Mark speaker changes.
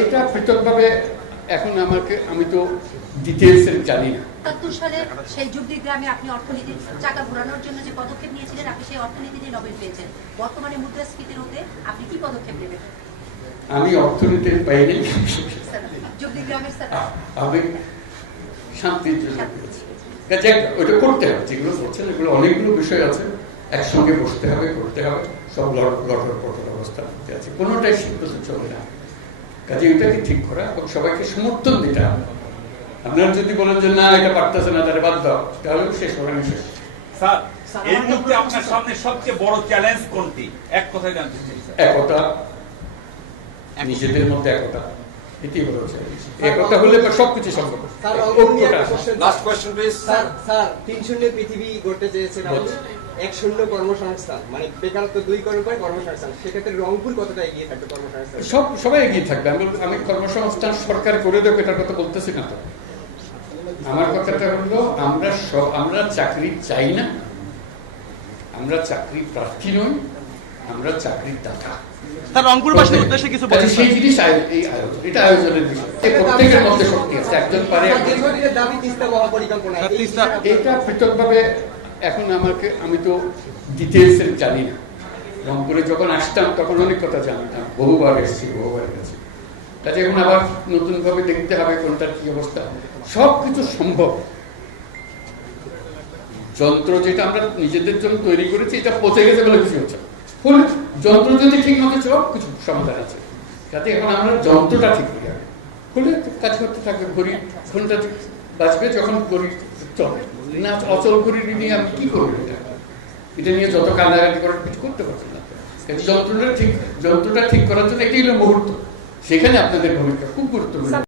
Speaker 1: এটা পৃথকভাবে এখন আমাকে আমি তো ডিটেলস জানি না।
Speaker 2: একাত্তর সালে সেই যুবদী গ্রামে আপনি অর্থনীতির চাকা ঘোরানোর জন্য যে পদক্ষেপ নিয়েছিলেন আপনি সেই অর্থনীতি নোবেল পেয়েছেন। বর্তমানে মুদ্রাস্ফীতির হতে আপনি কি পদক্ষেপ নেবেন?
Speaker 1: আমি অর্থনীতির বাইরে
Speaker 2: গ্রামের
Speaker 1: আমি শান্তির জন্য ওইটা করতে হবে যেগুলো বলছেন এগুলো অনেকগুলো বিষয় আছে। একসঙ্গে বসতে হবে করতে হবে সব লড়ার পটর অবস্থা করতে আছে। কোনোটাই সিদ্ধান্ত চলে না। কাজে এটাকে ঠিক করা এবং সবাইকে সমর্থন দিতে হবে। আপনারা যদি বলেন যে না এটা পারতেছে না তাহলে বাদ দাও তাহলে শেষ হবে না শেষ
Speaker 3: এই মুহূর্তে আপনার সামনে সবচেয়ে বড় চ্যালেঞ্জ কোনটি? এক কথায় জানতে চাই।
Speaker 1: একতা। নিজেদের মধ্যে একতা। এটি হলো একতা হলে সবকিছু সম্ভব।
Speaker 4: স্যার রংপুর নিয়ে
Speaker 1: ঐক্যটা
Speaker 4: একটা question,
Speaker 5: last question please
Speaker 4: sir sir তিন শূন্য পৃথিবী গড়তে চেয়েছেন এক শূন্য কর্মসংস্থান মানে বেকারত্ব দুই করণ করে কর্মসংস্থান। সেক্ষেত্রে রংপুর কতটা এগিয়ে থাকবে কর্মসংস্থান?
Speaker 1: সব সবাই এগিয়ে থাকবে। আমি আমি কর্মসংস্থান সরকার করে দেবে এটার কথা বলতেছি না তো। আমার কথাটা হলো আমরা সব আমরা চাকরি চাই না। আমরা চাকরি প্রার্থী নই। আমরা চাকরির দাতা।
Speaker 6: রংপুরবাসীর উদ্দেশ্যে কিছু বলেন।
Speaker 1: সেই জিনিস এই আয়োজন এটা আয়োজনের বিষয়। প্রত্যেকের মধ্যে শক্তি আছে একজন পারে এটা পৃথকভাবে এখন আমাকে আমি তো ডিটেলস জানি না। রংপুরে যখন আসতাম তখন অনেক কথা জানতাম। বহুবার এসেছি বহুবার গেছি। কাজে এখন আবার নতুনভাবে দেখতে হবে কোনটার কি অবস্থা। সব কিছু সম্ভব। যন্ত্র যেটা আমরা নিজেদের জন্য তৈরি করেছি এটা পচে গেছে বলে কিছু হচ্ছে না। হলে যন্ত্র যদি ঠিক মতো সব কিছু সমাধান আছে যাতে এখন আমরা যন্ত্রটা ঠিক করি। আগে হলে কাজ করতে থাকবে, ঘড়ি, ঘণ্টা বাজবে, যখন ঘড়ি চলে না, অচল ঘড়ি নিয়ে আমি কি করব এটা? এটা নিয়ে যত কান্নাকাটি করার কিছু করতে পারছি না। যন্ত্রটা ঠিক যন্ত্রটা ঠিক করার জন্য এটাই হলো মুহূর্ত। সেখানে আপনাদের ভূমিকা খুব গুরুত্বপূর্ণ।